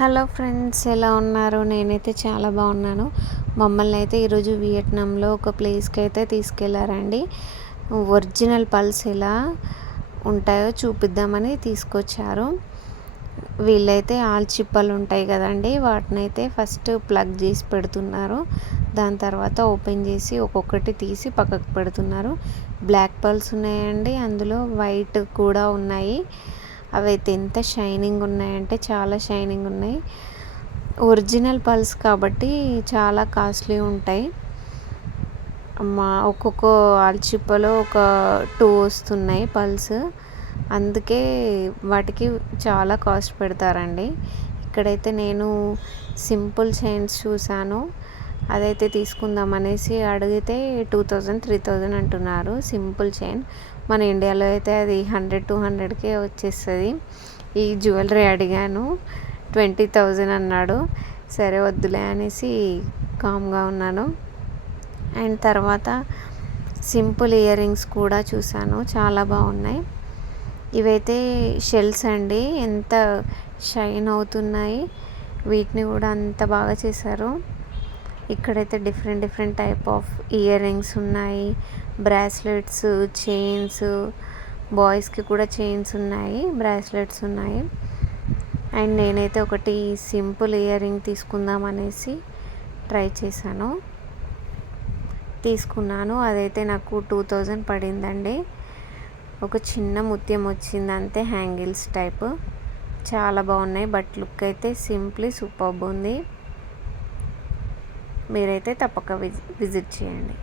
Hello friends, ఎలా ఉన్నారు? నేనైతే చాలా బాగున్నాను. మమ్మల్ని అయితే ఈరోజు వియట్నాంలో ఒక ప్లేస్కి అయితే తీసుకెళ్లారండి. ఒరిజినల్ పల్స్ ఎలా ఉంటాయో చూపిద్దామని తీసుకొచ్చారు. వీళ్ళైతే ఆల్చిప్పలు ఉంటాయి కదండి, వాటిని అయితే ఫస్ట్ ప్లగ్ చేసి పెడుతున్నారు. దాని తర్వాత ఓపెన్ చేసి ఒక్కొక్కటి తీసి పక్కకు పెడుతున్నారు. బ్లాక్ పల్స్ ఉన్నాయండి, అందులో వైట్ కూడా ఉన్నాయి. అవి అయితే ఎంత షైనింగ్ ఉన్నాయంటే చాలా షైనింగ్ ఉన్నాయి. ఒరిజినల్ పల్స్ కాబట్టి చాలా కాస్ట్లీ ఉంటాయి. ఒక్కొక్క ఆల్చిప్పలో ఒక 2 వస్తున్నాయి పల్స్. అందుకే వాటికి చాలా కాస్ట్ పెడతారండి. ఇక్కడైతే నేను సింపుల్ చైన్స్ చూశాను, అదైతే తీసుకుందాం అనేసి అడిగితే 2000 3000 అంటున్నారు సింపుల్ చైన్. మన ఇండియాలో అయితే అది 100-200కే వచ్చేస్తుంది. ఈ జ్యువెలరీ అడిగాను, 20,000 అన్నాడు. సరే వద్దులే అనేసి కామ్గా ఉన్నాను. అండ్ తర్వాత సింపుల్ ఇయర్ రింగ్స్ కూడా చూశాను, చాలా బాగున్నాయి. ఇవైతే షెల్స్ అండి, ఎంత షైన్ అవుతున్నాయి. వీటిని కూడా అంత బాగా చేశారు. ఇక్కడైతే different type of ear rings ఉన్నాయి, బ్రాస్లెట్స్, చైన్స్, బాయ్స్కి కూడా చైన్స్ ఉన్నాయి, బ్రాస్లెట్స్ ఉన్నాయి. అండ్ నేనైతే ఒకటి సింపుల్ ఇయర్ రింగ్ తీసుకుందాం అనేసి ట్రై చేశాను, తీసుకున్నాను. అదైతే నాకు 2000 పడిందండి. ఒక చిన్న ముత్యం వచ్చింది అంతే, హ్యాంగిల్స్ టైప్. చాలా బాగున్నాయి, బట్ లుక్ అయితే సింప్లీ సూపర్బ్ ఉంది. మీరైతే తప్పక విజిట్ చేయండి.